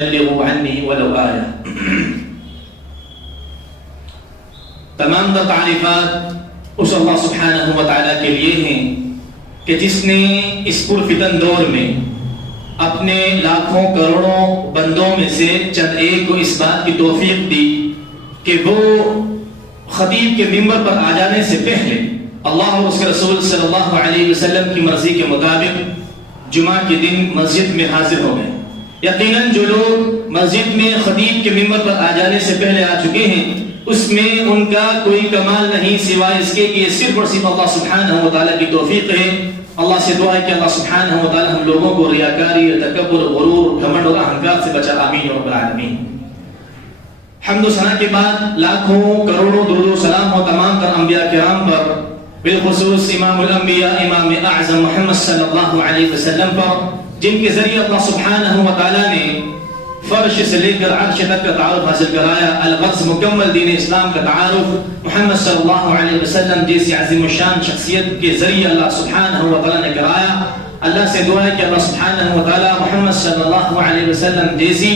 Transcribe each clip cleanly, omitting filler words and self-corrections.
بلغوا عنی ولو آیہ۔ تمام تر تعریفات اس اللہ سبحانہ و تعالیٰ کے لیے ہیں کہ جس نے اس پرفتن دور میں اپنے لاکھوں کروڑوں بندوں میں سے چند ایک کو اس بات کی توفیق دی کہ وہ خطیب کے منبر پر آ جانے سے پہلے اللہ اور اس کے رسول صلی اللہ علیہ وسلم کی مرضی کے مطابق جمعہ کے دن مسجد میں حاضر ہو گئے۔ یقیناً جو لوگ مسجد میں خطیب کے منبر پر آ جانے سے پہلے آ چکے ہیں اس میں ان کا کوئی کمال نہیں سوائے اس کے کہ یہ صرف اور صرف اللہ سبحانہ و تعالیٰ کی توفیق ہے۔ اللہ سے دعا ہے کہ اللہ سبحانہ و تعالیٰ ہم لوگوں کو ریاکاری، تکبر، غرور، گھمنڈ اور اہنکار سے بچا، آمین یا رب العالمین۔ حمد و ثنا کے بعد لاکھوں کروڑوں درود و سلام ہو تمام تر انبیاء کرام پر، بالخصوص امام الانبیاء امام اعظم محمد صلی اللہ علیہ وسلم پر، جن کے ذریعے اللہ سبحانہ و تعالیٰ نے فرش سے لے کر عرش تک کا تعارف حاصل کرایا۔ الغرض مکمل دین اسلام کا تعارف محمد صلی اللہ علیہ وسلم جیسی عظیم الشان شخصیت کے ذریعے اللہ سبحانہ و تعالیٰ نے کرایا۔ اللہ سے دعا ہے کہ اللہ سبحانہ و تعالیٰ محمد صلی اللہ علیہ وسلم جیسی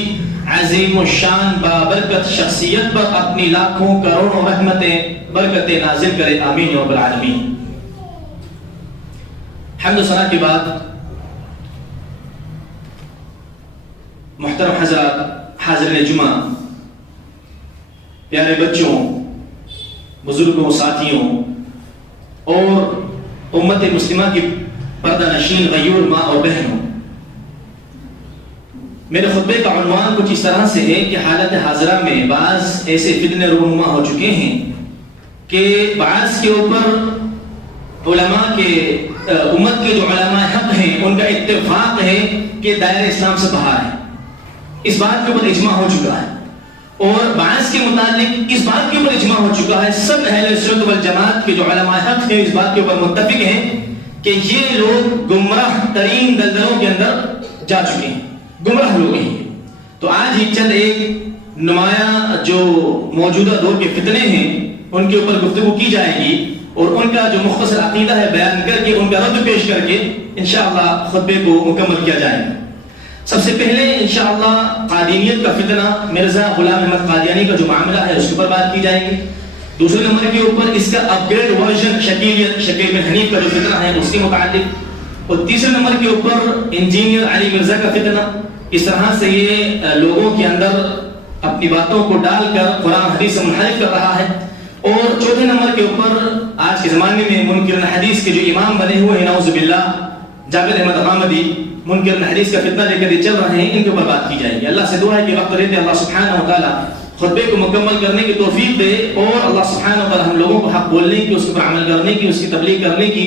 عظیم الشان بابرکت شخصیت پر اپنی لاکھوں کروڑوں رحمتیں برکتیں نازل کرے، آمین یا رب العالمین۔ حمد و ثنا کے بعد محترم حضرات، حاضرین جمعہ، پیارے بچوں، بزرگوں، ساتھیوں اور امت مسلمہ کی پردہ نشین غیور ماں اور بہنوں، میرے خطبے کا عنوان کچھ اس طرح سے ہے کہ حالت حاضرہ میں بعض ایسے فتنے رونما ہو چکے ہیں کہ بعض کے اوپر علماء کے امت کے جو علماء حق ہیں ان کا اتفاق ہے کہ دائرہ اسلام سے باہر ہے، اس بات کے اوپر اجماع ہو چکا ہے، اور بعض کے متعلق اس بات کے اوپر اجماع ہو چکا ہے، سب اہل سنت والجماعت کے جو علماء حق ہیں اس بات کے اوپر متفق ہیں کہ یہ لوگ گمراہ ترین دلدلوں کے اندر جا چکے ہیں، گمراہ لوگ ہیں۔ تو آج ہی چند ایک نمایاں جو موجودہ دور کے فتنے ہیں ان کے اوپر گفتگو کی جائے گی اور ان کا جو مختصر عقیدہ ہے بیان کر کے ان کا رد پیش کر کے انشاءاللہ خطبے کو مکمل کیا جائے گا۔ سب سے پہلے انشاءاللہ قادیانیت کا فتنہ، مرزا غلام احمد قادیانی کا جو معاملہ ہے اس کے اوپر بات کی جائے گی۔ دوسرے نمبر کے اوپر اس کا اپ گریڈ ورژن شکیل بن حنیف کا جو فتنہ ہے اس کے متعلق، اور تیسرے نمبر کے اوپر انجینئر علی مرزا کا فتنہ، اس طرح سے یہ لوگوں کے اندر اپنی باتوں کو ڈال کر قرآن حدیث سے منحرف کر رہا ہے۔ اور چوتھے نمبر کے اوپر آج کے زمانے میں منکر حدیث کے جو امام بنے ہوئے ہیں نعوذ باللہ، جابر احمد غامدی، منکر حدیث کا فتنہ لے کر یہ چل رہے ہیں، ان کے اوپر بات کی جائے گی۔ اللہ سے دعا ہے کہ وقت رہتے اللہ سبحانہ و تعالیٰ خطبے کو مکمل کرنے کی توفیق دے اور اللہ سبحانہ و تعالیٰ ہم لوگوں کو حق بولنے کی، اس کے اوپر عمل کرنے کی، اس کی تبلیغ کرنے کی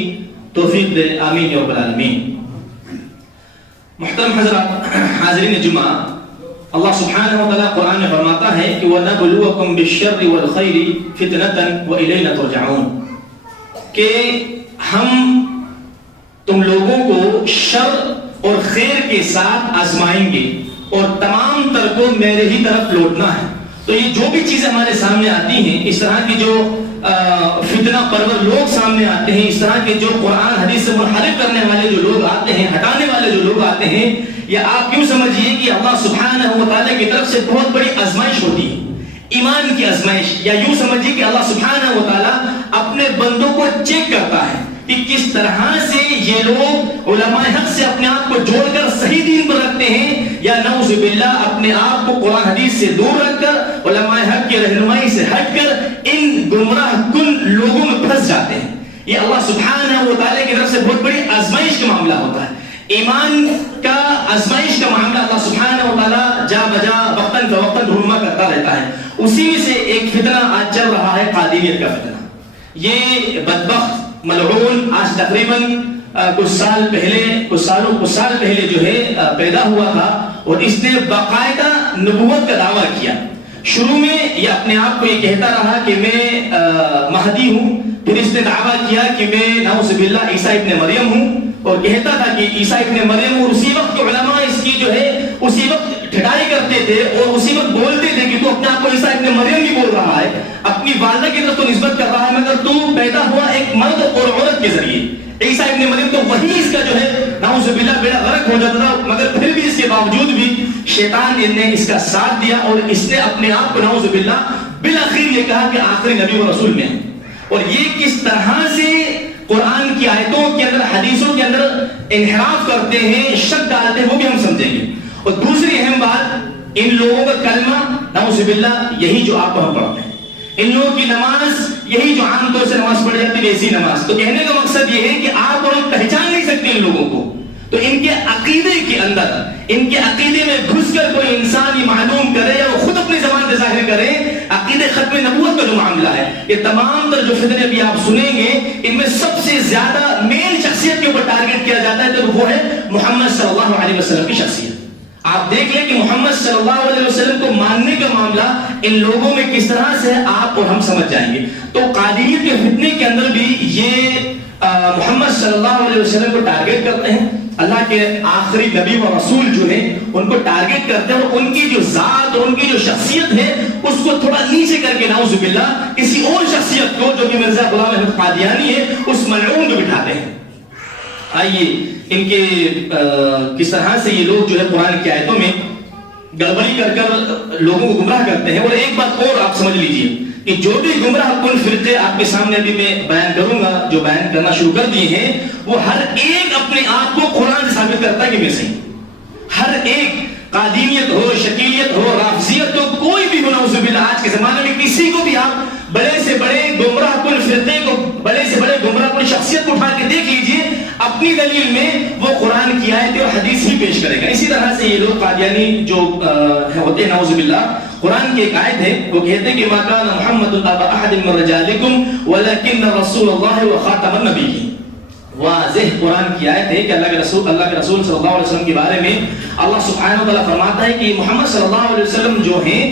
توفیق دے، آمین یا رب العالمین۔ محترم حضرات، حاضرین جمعہ، اللہ سبحانہ و تعالیٰ قرآن میں فرماتا ہے کہ وَنَبْلُوَكُمْ بِالشَّرِّ وَالْخَيْرِ فِتْنَةً وَإِلَيْنَا تُرْجَعُونَ، کہ ہم تم لوگوں کو شر اور خیر کے ساتھ آزمائیں گے اور تمام تر کو میرے ہی طرف لوٹنا ہے۔ تو یہ جو بھی چیزیں ہمارے سامنے آتی ہیں، اس طرح کی جو فتنہ پرور لوگ سامنے آتے ہیں، اس طرح کے جو قرآن حدیث سے منحرف کرنے والے جو لوگ آتے ہیں، ہٹانے والے جو لوگ آتے ہیں، یا آپ کیوں سمجھیے کہ اللہ سبحانہ و تعالیٰ کی طرف سے بہت بڑی آزمائش ہوتی ہے، ایمان کی آزمائش، یا یوں سمجھیے کہ اللہ سبحانہ و تعالیٰ اپنے بندوں کو چیک کرتا ہے کہ کس طرح سے یہ لوگ علماء حق سے اپنے آپ کو جوڑ کر صحیح دین پر رکھتے ہیں، یا نعوذ باللہ اپنے آپ کو قرآن حدیث سے دور رکھ کر علماء حق کی رہنمائی سے ہٹ کر ان گمراہ کن لوگوں میں پھنس جاتے ہیں۔ یہ اللہ سبحانہ و تعالیٰ کی طرف سے بہت بڑی آزمائش کا معاملہ ہوتا ہے، ایمان کا آزمائش کا معاملہ اللہ سبحانہ و تعالیٰ جا بجا وقتاً فوقتاً رونما کرتا رہتا ہے۔ اسی میں سے ایک فتنہ آج چل رہا ہے، قادیانیت کا فتنہ۔ یہ بدبخت ملعون آج تقریباً کچھ سال پہلے جو ہے پیدا ہوا تھا، اور اس نے باقاعدہ نبوت کا دعویٰ کیا۔ شروع میں یہ اپنے آپ کو یہ کہتا رہا کہ میں مہدی ہوں، پھر اس نے دعویٰ کیا کہ میں نعوذ باللہ عیسیٰ ابن مریم ہوں، اور کہتا تھا کہ عیسیٰ ابن مریم، اور اسی وقت کے علماء اس کی جو ہے اسی وقت ٹھٹائی کرتے تھے اور اسی وقت بولتے تھے کہ کہ تو اپنے آپ کو عیسیٰ ابن مریم بھی بول رہا ہے, اپنی والدہ کی طرف تو نسبت کر رہا ہے, مگر تو پیدا ہوا ایک مرد اور عورت کے ذریعے. عیسیٰ ابن مریم تو وہی اس کا جو ہے نعوذ باللہ بیڑا غرق ہو جاتا تھا, مگر پھر بھی اس کے باوجود بھی شیطان نے اس کا ساتھ دیا اور اس نے اپنے آپ کو نعوذ باللہ بالآخر یہ کہا کہ آخری نبی و رسول میں ہے. اور یہ کس طرح سے قرآن کی آیتوں کے اندر, حدیثوں کے اندر انحراف کرتے ہیں, شک ڈالتے ہیں, وہ بھی ہم سمجھیں گے. اور دوسری اہم بات, ان لوگوں کا کلمہ نعوذ باللہ یہی جو آپ ہم پڑھتے ہیں, ان لوگوں کی نماز یہی جو عام طور سے نماز پڑھی جاتی ہے ایسی نماز. تو کہنے کا مقصد یہ ہے کہ آپ اور ہم پہچان نہیں سکتے ان لوگوں کو. تو ان کے عقیدے کے اندر, ان کے عقیدے میں گھس کر کوئی انسان یہ معلوم کرے یا وہ خود اپنی زبان سے ظاہر کرے عقیدے ختم نبوت کا جو معاملہ ہے, یہ تمام تر جو فتنے ابھی آپ سنیں گے ان میں سب سے زیادہ مین شخصیت کے اوپر ٹارگٹ کیا جاتا ہے, تو وہ ہے محمد صلی اللہ علیہ وسلم کی شخصیت. آپ دیکھ لیں کہ محمد صلی اللہ علیہ وسلم کو ماننے کا معاملہ ان لوگوں میں کس طرح سے آپ اور ہم سمجھ جائیں گے. تو قادریت کے فتنے کے اندر بھی یہ محمد صلی اللہ علیہ وسلم کو ٹارگٹ کرتے ہیں, اللہ کے آخری نبی و رسول جو ہیں ان کو ٹارگٹ کرتے ہیں, اور ان کی جو ذات اور ان کی جو شخصیت ہے اس کو تھوڑا نیچے کر کے نعوذ باللہ کسی اور شخصیت کو جو کہ مرزا غلام احمد قادیانی ہے اس ملعون کو بٹھاتے ہیں. آئیے ان کے کس طرح سے یہ لوگ جو ہے قرآن کی آیتوں میں گڑبڑی کر کر لوگوں کو گمراہ کرتے ہیں. اور ایک بات اور آپ سمجھ لیجئے کہ جو بھی گمراہ کن فرقے آپ کے سامنے ابھی میں بیان کروں گا, جو بیان کرنا شروع کر دیے ہیں, وہ ہر ایک اپنے آپ کو قرآن سے ثابت کرتا ہے کہ میں صحیح. ہر ایک, قادیمیت ہو, شکیلیت ہو, رافضیت ہو, کوئی بھی ہو نعوذ باللہ, آج کے زمانے میں کسی کو بھی آپ بڑے سے بڑے گمراہ کن فرقے کو, بڑے سے بڑے گمراہ کن شخصیت کو اٹھا کے دیکھ لیجئے, اپنی دلیل میں وہ قرآن کی آیت اور حدیث ہی پیش کرے گا. اسی طرح سے یہ لوگ قادیانی جو ہوتے ہیں نعوذ باللہ, قرآن کی ایک آیت ہے وہ کہتے ہیں کہ ما کان محمد ابا احد من رجالکم ولکن رسول اللہ وخاتم النبیین. واضح قرآن کی آیت ہے کہ اللہ کے رسول صلی اللہ علیہ وسلم کے بارے میں اللہ سبحانہ و تعالیٰ فرماتا ہے کہ محمد صلی اللہ علیہ وسلم جو ہیں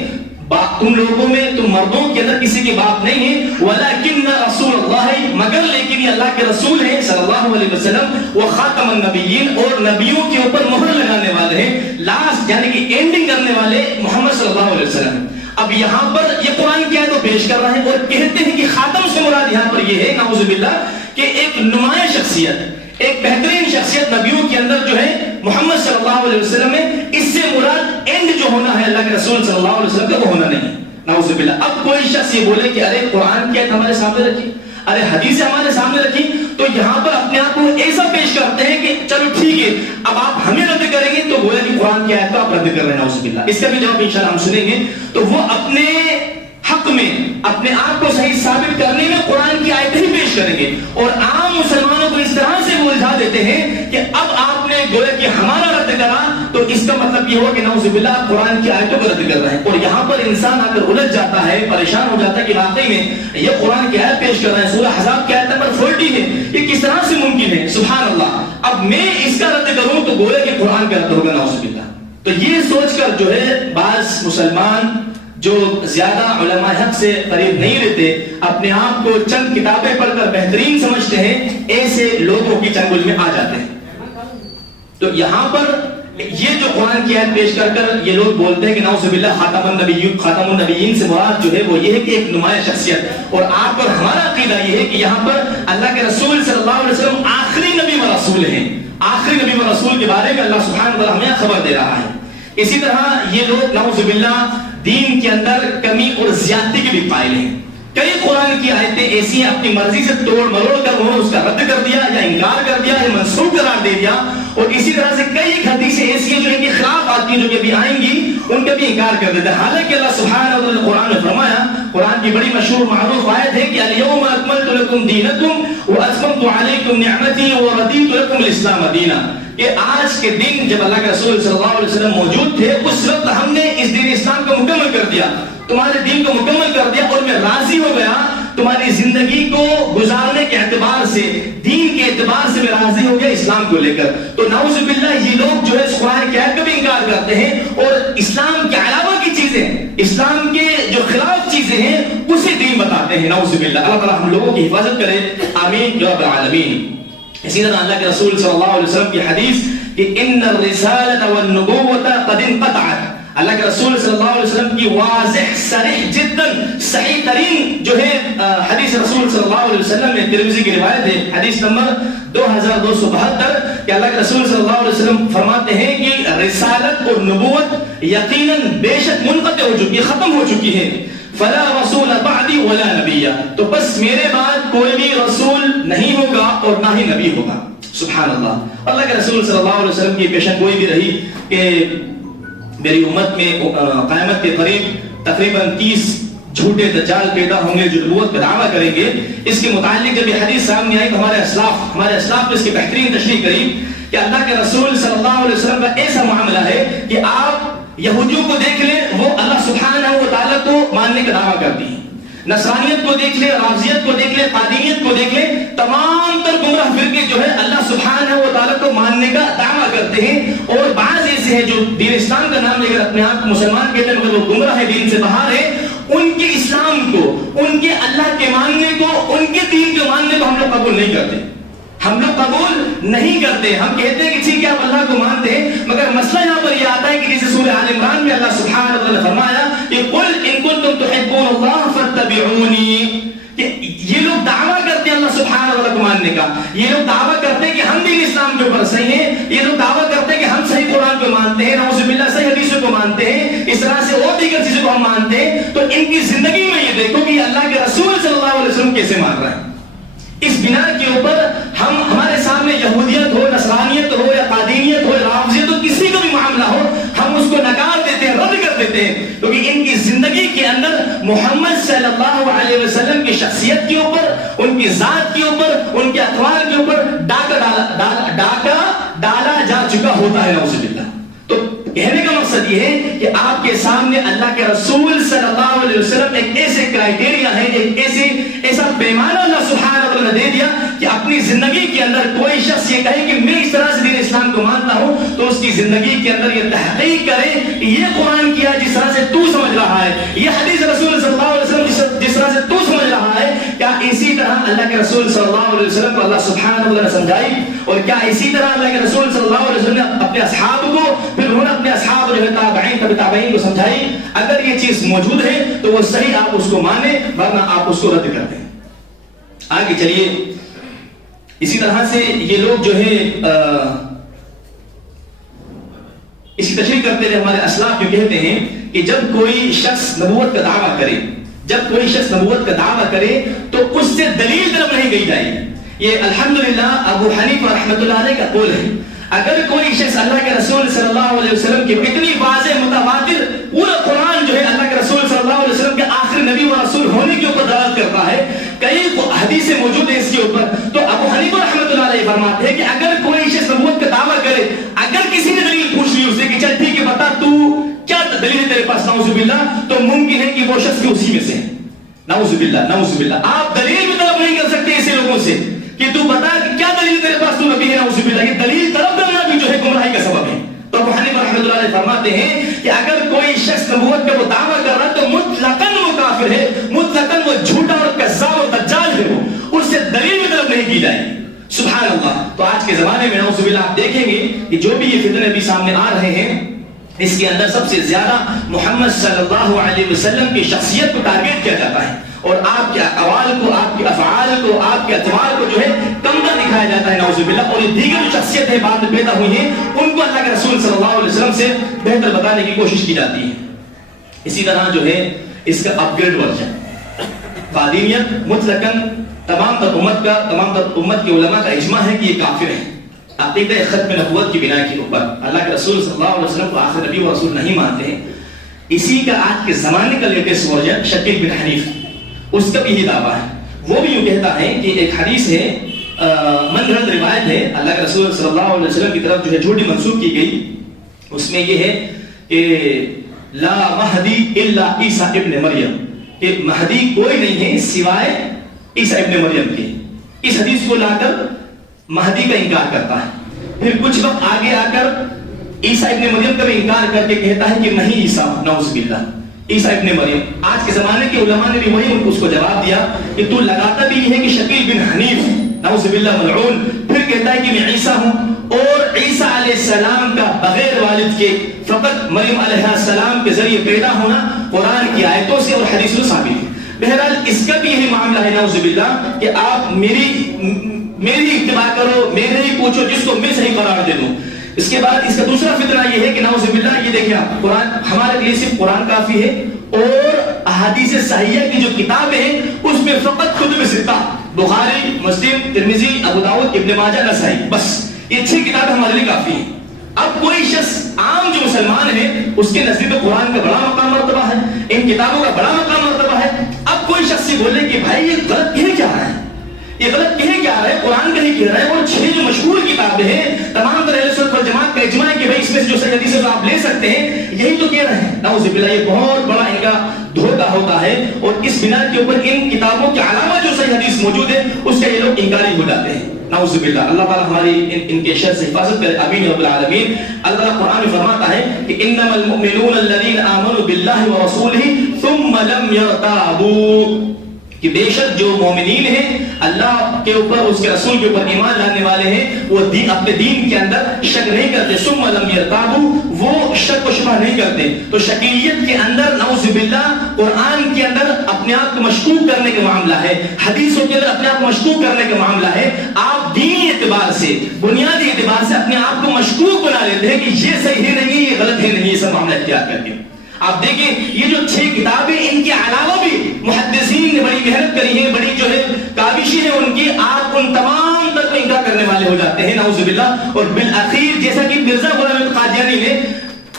تم لوگوں میں, تم مردوں کے اندر کسی کی باپ نہیں ہے, ولیکن رسول اللہ, مگر لیکن یہ اللہ کے رسول ہیں صلی اللہ علیہ وسلم, وہ خاتم النبیین, اور نبیوں کے اوپر مہر لگانے والے ہیں, لاسٹ یعنی کہ اینڈنگ کرنے والے محمد صلی اللہ علیہ وسلم. اب یہاں پر یہ قرآن کیا ہے تو پیش کر رہے ہیں اور کہتے ہیں کہ خاتم سے مراد یہاں پر یہ ہے نعوذ باللہ کہ ایک نمایاں شخصیت, ایک بہترین شخصیت نبیوں کے اندر جو ہے محمد صلی اللہ علیہ وسلم میں, اس سے مراد اینڈ جو ہونا ہے اللہ کے رسول صلی اللہ علیہ وسلم کا وہ ہونا نہیں نعوذ باللہ. اب کوئی شخص یہ بولے کہ ارے قرآن کی آیت ہمارے سامنے رکھی, ارے حدیث ہمارے سامنے رکھی, تو یہاں پر اپنے آپ کو ایسا پیش کرتے ہیں کہ چلو ٹھیک ہے اب آپ ہمیں رد کریں گے تو گویا کہ قرآن کی آیت کو آپ رد کر رہے ہیں نعوذ باللہ. اس کا بھی جواب انشاءاللہ ہم سنیں گے. تو وہ اپنے حق میں اپنے آپ کو صحیح ثابت کرنے میں قرآن کی آیتیں ہی پیش کریں گے, اور عام مسلمانوں کو اس طرح سے وہ الجھا دیتے ہیں کہ اب آپ نے گویا کہ ہمارا رد کرا تو اس کا مطلب یہ ہو کہ نعوذ باللہ آپ قرآن کی آیتوں کو رد کر رہے ہیں. اور یہاں پر انسان آ کر الجھ جاتا ہے, پریشان ہو جاتا ہے کہ واقعی میں یہ قرآن کی آیت پیش کر رہے ہیں, سورہ احزاب کی آیت نمبر 40 ہے, یہ کس طرح سے ممکن ہے, سبحان اللہ. اب میں اس کا رد کروں تو گویا کہ قرآن کا رد ہوگا نعوذ باللہ. تو یہ سوچ کر جو ہے بعض مسلمان جو زیادہ علماء حق سے قریب نہیں رہتے, اپنے آپ کو چند کتابیں پڑھ کر بہترین سمجھتے ہیں, ایسے لوگوں کی چنگل میں آ جاتے ہیں. تو یہاں پر یہ جو قرآن کی آیت پیش کر کر یہ لوگ بولتے ہیں کہ نعوذ باللہ خاتم النبیین سے مراد جو ہے وہ یہ ہے کہ ایک نمایاں شخصیت, اور آپ پر ہمارا عقیدہ یہ ہے کہ یہاں پر اللہ کے رسول صلی اللہ علیہ وسلم آخری نبی و رسول ہیں. آخری نبی و رسول کے بارے میں اللہ سبحانہ وتعالیٰ ہمیں خبر دے رہا ہے. اسی طرح یہ لوگ نعوذ باللہ دین کے اندر کمی اور زیادتی کے بھی قائل ہیں. کئی قرآن کی آیتیں ایسی ہیں اپنی مرضی سے توڑ مروڑ کر انہوں نے اس کا رد کر دیا یا انکار کر دیا یا منسوخ قرار دے دیا, اور اسی طرح سے کئی حدیثیں ایسی ہیں جو ان کے خلاف آتی ہیں, جو کہ بھی آئیں گی ان کا بھی انکار کر دیتے ہیں. حالانکہ اللہ سبحانہ وتعالیٰ نے قرآن میں فرمایا, قرآن کی بڑی مشہور معروف آیت ہے کہ الیوم اکملت لکم دینکم واتممت علیکم نعمتی ورضیت لکم الاسلام دینا, کہ آج کے دن جب اللہ کے رسول صلی اللہ علیہ وسلم موجود تھے اس وقت ہم نے اس دین اسلام کو مکمل کر دیا, تمہارے دین کو مکمل کر دیا, اور میں راضی ہو گیا تمہاری زندگی کو گزارنے کے اعتبار سے, دین کے اعتبار سے میں راضی ہو گیا اسلام کو لے کر. تو نعوذ باللہ یہ لوگ جو ہے اس قرآن کی آیت کا بھی انکار کرتے ہیں, اور اسلام کے علاوہ کی چیزیں, اسلام کے جو خلاف چیزیں ہیں اسے دین بتاتے ہیں نعوذ باللہ. اللہ تعالیٰ ہم لوگوں کی حفاظت کرے, آمین یا رب العالمین. اسی طرح اللہ کے رسول صلی اللہ علیہ وسلم کی حدیث کہ ان الرسالۃ والنبوۃ قد انقطعت, اللہ کے رسول صلی اللہ علیہ وسلم کی واضح صریح جداً صحیح ترین جو ہے حدیث رسول صلی اللہ علیہ وسلم میں ترمذی کی روایت ہے حدیث نمبر 2272 کہ اللہ کے رسول صلی اللہ علیہ وسلم فرماتے ہیں کہ رسالت اور نبوت یقیناً بے شک منقطع ہو چکی ہے، ختم ہو چکی ہے، فلا رسول بعدی ولا نبی، تو بس میرے بعد کوئی بھی رسول نہیں ہوگا اور نہ ہی نبی ہوگا۔ سبحان اللہ، اللہ کے رسول صلی اللہ علیہ وسلم کی پیشن گوئی بھی رہی کہ میری امت میں قیامت کے قریب تقریباً 30 جھوٹے دجال پیدا ہوں گے جو نبوت کا دعویٰ کریں گے۔ اس کے متعلق جب یہ حدیث سامنے آئی تو ہمارے اسلاف نے اس کی بہترین تشریح کری کہ اللہ کے رسول صلی اللہ علیہ وسلم کا ایسا معاملہ ہے کہ آپ یہودیوں کو دیکھ لیں، وہ اللہ سبحانہ و تعالیٰ کو ماننے کا دعویٰ کرتی ہیں، نصرانیت کو دیکھ لیں، رافضیت کو دیکھ لیں، قادریت کو دیکھ لیں، تمام تر گمراہ فرقے جو ہے اللہ سبحانہ و تعالیٰ کو ماننے کا دعویٰ کرتے ہیں، اور بعض ایسے ہیں جو دین اسلام کا نام لے کر اپنے آپ کو مسلمان کہتے ہیں مگر وہ گمراہ ہے، دین سے باہر ہے، ان کے اسلام کو، ان کے اللہ کے ماننے کو، ان کے دین کو ماننے کو ہم لوگ قبول نہیں کرتے، ہم لوگ قبول نہیں کرتے۔ ہم کہتے ہیں کہ ٹھیک ہے آپ اللہ کو مانتے ہیں، مگر مسئلہ یہاں پر یہ آتا ہے کہ جیسے سورہ آل عمران میں اللہ سبحانہ وتعالی نے فرمایا کہ قل ان کنتم تحبون اللہ فاتبعونی، کہ یہ لوگ دعویٰ کرتے ہیں اللہ سبحانہ وتعالی کو ماننے کا، یہ لوگ دعویٰ کرتے ہیں کہ ہم دین اسلام کے اوپر صحیح ہیں، یہ لوگ دعویٰ کرتے ہیں کہ ہم صحیح قرآن کو مانتے ہیں، نعوذ باللہ صحیح حدیثوں کو مانتے ہیں، اس طرح سے اور دیگر چیزوں کو ہم مانتے ہیں، تو ان کی زندگی میں یہ دیکھو کہ اللہ کے رسول صلی اللہ علیہ وسلم کیسے مان رہے ہیں۔ اس بنا کے اوپر ہمارے سامنے یہودیت ہو، نصرانیت ہو یا قادریت ہو، رافضیت ہو، کسی کا بھی معاملہ ہو، ہم اس کو نکار دیتے ہیں، رد کر دیتے ہیں، کیونکہ ان کی زندگی کے اندر محمد صلی اللہ علیہ وسلم کی شخصیت کے اوپر، ان کی ذات کے اوپر، ان کے اقوال کے اوپر ڈاکہ ڈالا جا چکا ہوتا ہے، نعوذ باللہ۔ تو کہنے کا مقصد یہ ہے کہ آپ کے سامنے اللہ کے رسول صلی اللہ علیہ وسلم ایک ایسے کرائیٹیریا ہے، ایک ایسا پیمانہ اللہ سبحانہ وتعالی نے دے دیا کہ اپنی زندگی کے اندر کوئی شخص یہ کہے کہ میں اس طرح سے دین اسلام کو مانتا ہوں، تو اس کی زندگی کے اندر یہ تحقیق کرے کہ یہ قرآن کیا جس طرح سے تو سمجھ رہا ہے، یہ حدیث رسول صلی اللہ علیہ وسلم جس طرح سے تو سمجھ رہا ہے، کیا اسی طرح اللہ کے رسول صلی اللہ علیہ وسلم کو اللہ سبحانہ وتعالی نے سمجھائی، اور کیا اسی طرح اللہ کے رسول صلی اللہ علیہ وسلم نے اپنے اصحاب کو، پھر انہوں نے اپنے اصحاب جو ہے تابعین تابعین کو سمجھائی۔ اگر یہ چیز موجود ہے تو وہ صحیح آپ اس کو مانیں، ورنہ آپ اس کو رد کر دیں۔ آگے چلیے، اسی طرح سے یہ لوگ جو ہے اسی تشریح کرتے ہوئے ہمارے اسلاف جو کہتے ہیں کہ جب کوئی شخص نبوت کا دعویٰ کرے، جب کوئی شخص نبوت کا دعویٰ کرے تو اس سے دلیل طرف نہیں گئی جائے۔ یہ الحمدللہ ابو حنیفہ رحمۃ اللہ علیہ کا قول ہے۔ اگر کوئی شخص اللہ کے رسول صلی اللہ علیہ وسلم کی اتنی واضح متواتر پورا قرآن جو ہے اللہ کے رسول صلی اللہ علیہ وسلم کے آخری نبی و رسول ہونے کے اوپر دلالت کرتا ہے، کئی حدیثیں موجود ہیں اس کے اوپر، تو ابو حنیفہ رحمۃ اللہ علیہ فرماتے ہیں کہ اگر کوئی شخص نبوت کا دعویٰ کرے، اگر کسی نے دلیل پوچھ لی اس سے کہ چل ٹھیک ہے بتا تو کیا دلیل ہے تیرے پاس، نعوذ باللہ، تو ممکن ہے کہ وہ شخص بھی اسی میں سے ہے، نعوذ باللہ نعوذ باللہ۔ آپ دلیل بھی طلب نہیں کر سکتے ایسے لوگوں سے کہ تو بتا کہ کیا دلیل تیرے پاس، تو نبی ہے، نعوذ باللہ۔ یہ دلیل طلب کرنا بھی جو ہے گمراہی کا سبب ہے۔ تو ابو حنیفہ رحمۃ اللہ علیہ فرماتے ہیں کہ اگر کوئی شخص نبوت کا وہ دعویٰ کر رہا ہے تو مطلقاً وہ کافر ہے، مطلقاً وہ جھوٹا اور کذاب اور دجال ہے، وہ اس سے دلیل بھی طلب نہیں کی جائے۔ سبحان اللہ۔ تو آج کے زمانے میں نعوذ باللہ آپ دیکھیں گے کہ جو بھی یہ فتنے بھی سامنے آ رہے ہیں، اس کے اندر سب سے زیادہ محمد صلی اللہ علیہ وسلم کی شخصیت کو ٹارگیٹ کیا جاتا ہے، اور آپ کے اقوال کو، آپ کے افعال کو، آپ کے اطوار کو جو ہے کمتر دکھایا جاتا ہے، نعوذ باللہ۔ اور یہ دیگر جو شخصیتیں بعد میں پیدا ہوئی ہیں ان کو اللہ کے رسول صلی اللہ علیہ وسلم سے بہتر بتانے کی کوشش کی جاتی ہے۔ اسی طرح جو ہے اس کا اپ گریڈ ورژن قادریت، مطلقاً تمام تر امت کے علماء کا اجماع ہے کہ یہ کافر ہیں، عقیدہ ختم نبوت کی بنا کے اوپر اللہ کے رسول صلی اللہ علیہ وسلم کو آخر نبی و رسول نہیں مانتے ہیں۔ اسی کا آج کے زمانے کا لیٹسٹ ورژن شکیل بن حنیف، اس کا بھی یہ دعویٰ ہے، وہ بھی یوں کہتا ہے کہ ایک حدیث ہے، منگرد روایت ہے، اللہ کے رسول صلی اللہ علیہ وسلم کی طرف جو ہے جھوٹی منسوب کی گئی، اس میں یہ ہے کہ لا مہدی الا عیسیٰ ابن مریم، کہ مہدی کوئی نہیں ہے سوائے عیسیٰ ابن مریم کے۔ اس حدیث کو لا کر مہدی کا انکار کرتا ہے، پھر کچھ وقت آگے آ کر عیسیٰ ابن مریم کا بھی انکار کر کے کہتا ہے کہ نہیں عیسیٰ، نعوذ باللہ، عیسیٰ ابن مریم۔ آج کے زمانے کے علماء نے بھی وہی اس کو جواب دیا کہ تو لگاتا بھی ہے کہ شکیل بن حنیف، نعوذ باللہ ملعون، پھر پھر کہتا ہے کہ میں عیسیٰ ہوں، اور عیسیٰ علیہ السلام کا بغیر والد کے فقط مریم علیہ السلام کے ذریعے پیدا ہونا قرآن کی آیتوں سے اور حدیث سے ثابت ہے۔ بہرحال اس کا بھی یہی معاملہ ہے نعوذ باللہ کہ آپ میری اتباع کرو، میرے ہی پوچھو جس کو میں صحیح قرار دے دوں۔ اس کے بعد اس کا دوسرا فتنہ یہ ہے کہ نعوذ باللہ یہ دیکھیں آپ، قرآن ہمارے لیے صرف قرآن کافی ہے، اور احادیث صحیحہ کی جو کتابیں ہیں اس میں فقط کتب ستہ، بخاری، مسلم، ترمذی، ابو داؤد، ابن ماجہ، نسائی، بس یہ 6 کتابیں ہمارے لیے کافی ہیں۔ اب کوئی شخص عام جو مسلمان ہے اس کے نزدیک قرآن کا بڑا مقام مرتبہ ہے، ان کتابوں کا بڑا مقام مرتبہ ہے۔ اب کوئی شخص یہ بولے کہ بھائی یہ غلط کہہ کیا رہا ہے، یہ غلط کہہ کیا رہا ہے، قرآن کا ہی کہہ رہا ہے، اور 6 جو مشہور کتابیں ہیں تمام تر اہل سنت والجماعت کا اجماع ہے کہ بھائی اس میں سے جو صحیح حدیث ہے آپ لے سکتے ہیں، یہی تو کہہ رہے ہیں۔ نعوذ باللہ یہ بہت بڑا ان کا دھوکہ ہوتا ہے، اور اس بنا کے اوپر ان کتابوں کے علاوہ جو صحیح حدیث موجود ہے اس کا یہ لوگ انکاری ہو جاتے ہیں۔ نعوذ باللہ، اللہ تعالیٰ ہماری ان کے شر سے حفاظت کرے، آمین رب العالمین۔ اللہ تعالیٰ قرآن میں فرماتا ہے کہ انما المؤمنون الذین آمنوا باللہ ورسولہ ثم لم یرتابوا، کہ بے شک جو مومنین ہیں، اللہ کے اوپر اس کے رسول کے اوپر ایمان لانے والے ہیں، وہ اپنے دین کے اندر شک نہیں کرتے، ثم لم یرتابوا، وہ شک و شبہ نہیں کرتے۔ تو شکیت کے اندر نعوذ باللہ قرآن کے اندر اپنے آپ کو مشکوک کرنے کا معاملہ ہے، حدیثوں کے اندر اپنے آپ کو مشکوک کرنے کا معاملہ ہے۔ آپ دینی اعتبار سے، بنیادی اعتبار سے اپنے آپ کو مشکوک بنا لیتے ہیں کہ یہ صحیح ہے نہیں، یہ غلط ہے نہیں، یہ سب معاملہ اختیار کر کے۔ آپ دیکھیں یہ جو 6 کتابیں، ان کے علاوہ بھی محدثین نے بڑی محنت کری ہے، بڑی جو ہے کاوشیں ہیں ان کی، آپ ان تمام تک کو انکار کرنے والے ہو جاتے ہیں نعوذ باللہ۔ اور بالآخر جیسا کہ مرزا غلام احمد قادیانی نے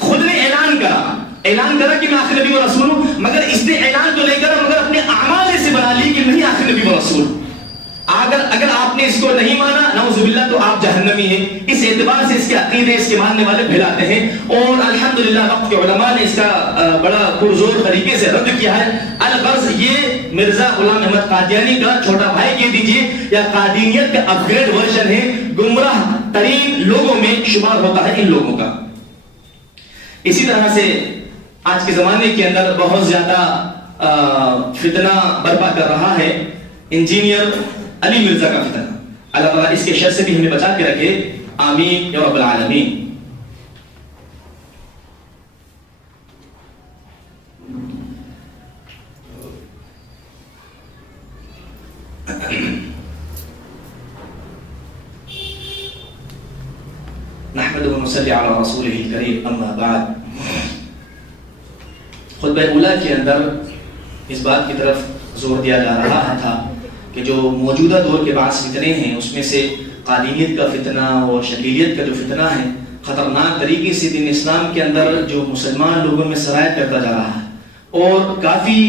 خود نے اعلان کرا کہ میں آخر نبی و رسول ہوں، مگر اس نے اعلان تو لے کر مگر اپنے اعمال سے بنا لی کہ نہیں آخر نبی و رسول۔ اگر آپ نے اس کو نہیں مانا نعوذ باللہ تو آپ جہنمی ہیں۔ اس اعتبار سے اس کے عقیدے، اس کے ماننے والے پھیلاتے ہیں، اور الحمدللہ وقت کے علماء نے اس کا بڑا پرزور طریقے سے رد کیا ہے۔ الغرض یہ مرزا غلام احمد قادیانی کا چھوٹا بھائی کہہ دیجئے یا قادینیت کا اپ گریڈ ورژن ہے، گمراہ ترین لوگوں میں شمار ہوتا ہے ان لوگوں کا۔ اسی طرح سے آج کے زمانے کے اندر بہت زیادہ فتنہ برپا کر رہا ہے انجینئر علی مرزا کا فتنہ۔ اللہ تعالیٰ اس کے شر سے بھی ہمیں بچا کے رکھے، آمین یا رب العالمین۔ نحمده ونصلي على رسوله الكريم، اما بعد۔ خطبہ اولیٰ کے اندر اس بات کی طرف زور دیا جا رہا تھا کہ جو موجودہ دور کے بعض فتنے ہیں اس میں سے قادینیت کا فتنہ اور شکیلیت کا جو فتنہ ہے، خطرناک طریقے سے دین اسلام کے اندر جو مسلمان لوگوں میں سرایت کرتا جا رہا ہے، اور کافی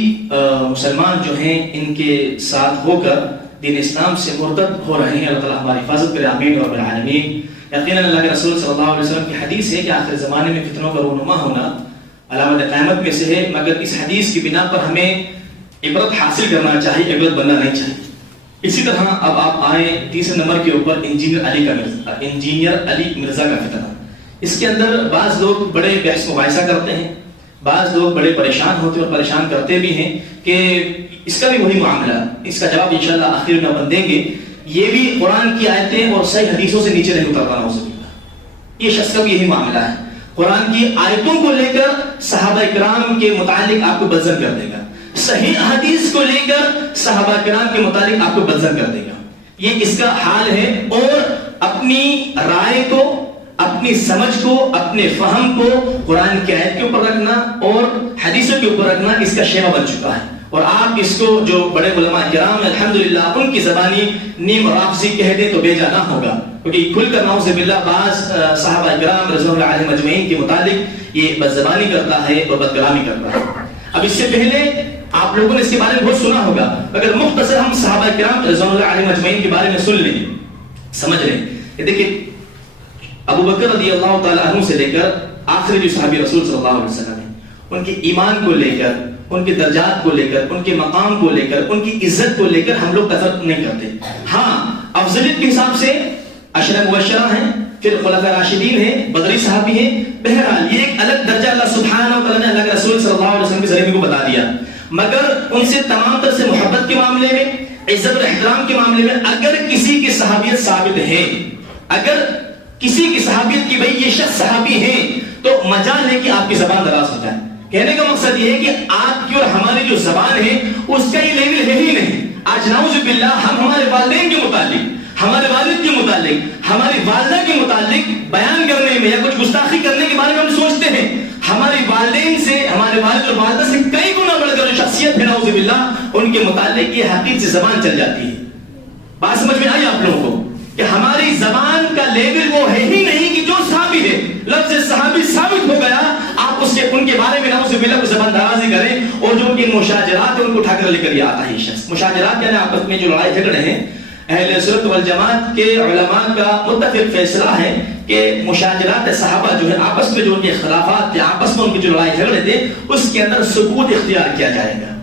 مسلمان جو ہیں ان کے ساتھ ہو کر دین اسلام سے مرتد ہو رہے ہیں۔ اللہ تعالیٰ ہماری حفاظت کرے، آمین رب العالمین۔ یقیناً اللہ کے رسول صلی اللہ علیہ وسلم کی حدیث ہے کہ آخر زمانے میں فتنوں کا رونما ہونا علامت قیامت میں سے ہے، مگر اس حدیث کی بنا پر ہمیں عبرت حاصل کرنا چاہیے، عبرت بننا نہیں چاہیے۔ اسی طرح اب آپ آئیں تیسرے نمبر کے اوپر انجینئر علی مرزا کا فتنہ۔ اس کے اندر بعض لوگ بڑے بحث مباحثہ کرتے ہیں، بعض لوگ بڑے پریشان ہوتے ہیں اور پریشان کرتے بھی ہیں کہ اس کا بھی وہی معاملہ، اس کا جواب انشاءاللہ آخر میں بن دیں گے۔ یہ بھی قرآن کی آیتیں اور صحیح حدیثوں سے نیچے نہیں اترتا نعوذ باللہ۔ یہ شخص کا بھی یہی معاملہ ہے، قرآن کی آیتوں کو لے کر صحابہ کرام کے متعلق آپ کو بدظن کر دے گا، صحیح حدیث کو لے کر صحابہ کرام کے متعلق آپ کو بدظن کر دے گا۔ یہ اس کا حال ہے، اور اپنی رائے کو، اپنی سمجھ کو، اپنے فہم کو قرآن کی آیت کے اوپر رکھنا اور حدیثوں کے اوپر رکھنا اس کا شیوا بن چکا ہے۔ اور آپ اس کو جو بڑے علماء کرام الحمدللہ ان کی زبانی نیم رافضی کہہ دیں تو بیجا نہ ہوگا، کیونکہ کھل کر نعوذ باللہ بعض صحابہ کرام رضوان اللہ علیہم اجمعین کے متعلق یہ بدزبانی کرتا ہے اور بدکلامی کرتا ہے۔ اب اس سے پہلے آپ لوگوں نے اس کے بارے میں بہت سنا ہوگا، اگر مختصر ہم صحابہ کرام رضوان اللہ علیہم اجمعین کے بارے میں سن لیں، سمجھ لیں کہ دیکھیں ابو بکر رضی اللہ تعالی عنہ سے لے کر آخری جو صحابی رسول صلی اللہ علیہ وسلم ہیں، ان کے ایمان کو لے کر، ان کے درجات کو لے کر، ان کے مقام کو لے کر، ان کی عزت کو لے کر ہم لوگ تفرق نہیں کرتے۔ ہاں افضلیت کے حساب سے عشرہ مبشرہ ہیں، پھر خلفاء راشدین ہیں، بدری صحابی ہیں، بہرحال یہ ایک الگ درجہ اللہ سبحانہ وتعالی نے اللہ کے رسول صلی اللہ علیہ وسلم کے ذریعے کو بتا دیا، مگر ان سے تمام طرح سے محبت کے معاملے میں، عزت اور احترام کے معاملے میں اگر کسی کی صحابیت ثابت ہے، اگر کسی کی صحابیت کی بھئی یہ شخص صحابی ہے، تو مجال ہے کہ آپ کی زبان دراز ہو جائے۔ کہنے کا مقصد یہ ہے کہ آپ کی اور ہماری جو زبان ہے اس کا یہ لیول ہے ہی نہیں۔ آج نعوذ باللہ ہم ہمارے والدین کے متعلق، ہمارے والد کے متعلق، ہماری والدہ کے متعلق بیان کرنے میں یا کچھ گستاخی کرنے کے بارے میں ہم سوچتے ہیں، ہمارے والدین سے، ہمارے والد اور والدہ سے کئی گنا بڑھ کر جو شخصیت ہے نعوذ باللہ ان کے متعلق یہ حقیقت سے زبان چل جاتی ہے۔ بات سمجھ میں آئی آپ لوگوں کو کہ ہماری زبان کا لیول وہ ہے ہی نہیں کہ جو صحابی ہے، لفظ صحابی ثابت ہو گیا، آپ اس کے ان کے بارے میں نعوذ باللہ کو زبان درازی کریں، اور جو ان کے مشاجرات ہیں ان کو اٹھا کر لے کر یہ آتا ہے شخص۔ مشاجرات یعنی آپس میں جو لڑائی جھگڑے ہیں، اہل سنت والجماعت کے علماء کا متفق فیصلہ ہے کہ مشاجرات صحابہ جو ہے آپس میں جو ان کے اختلافات تھے، آپس میں ان کی جو لڑائی جھگڑے تھے، اس کے اندر سکوت اختیار کیا جائے گا،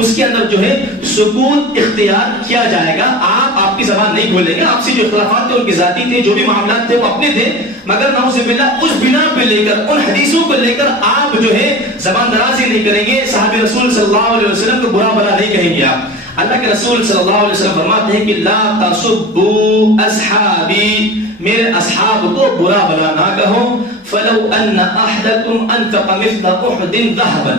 اس کے اندر جو ہے سکوت اختیار کیا جائے گا۔ آپ کی زبان نہیں کھولیں گے، آپ سے جو اختلافات تھے ان کی ذاتی تھے، جو بھی معاملات تھے وہ اپنے تھے، مگر نعوذ باللہ اس بنا پہ لے کر، ان حدیثوں کو لے کر آپ جو ہے زبان درازی نہیں کریں گے، صحابہ رسول صلی اللہ علیہ وسلم کو برا بھلا نہیں کہیں گے آپ۔ اللہ کے رسول صلی اللہ علیہ وسلم فرماتے ہیں کہ لا تسبوا اصحابی، میرے اصحاب کو برا بھلا نہ کہو، فلو ان احدکم انفق مثل احد ذهبا،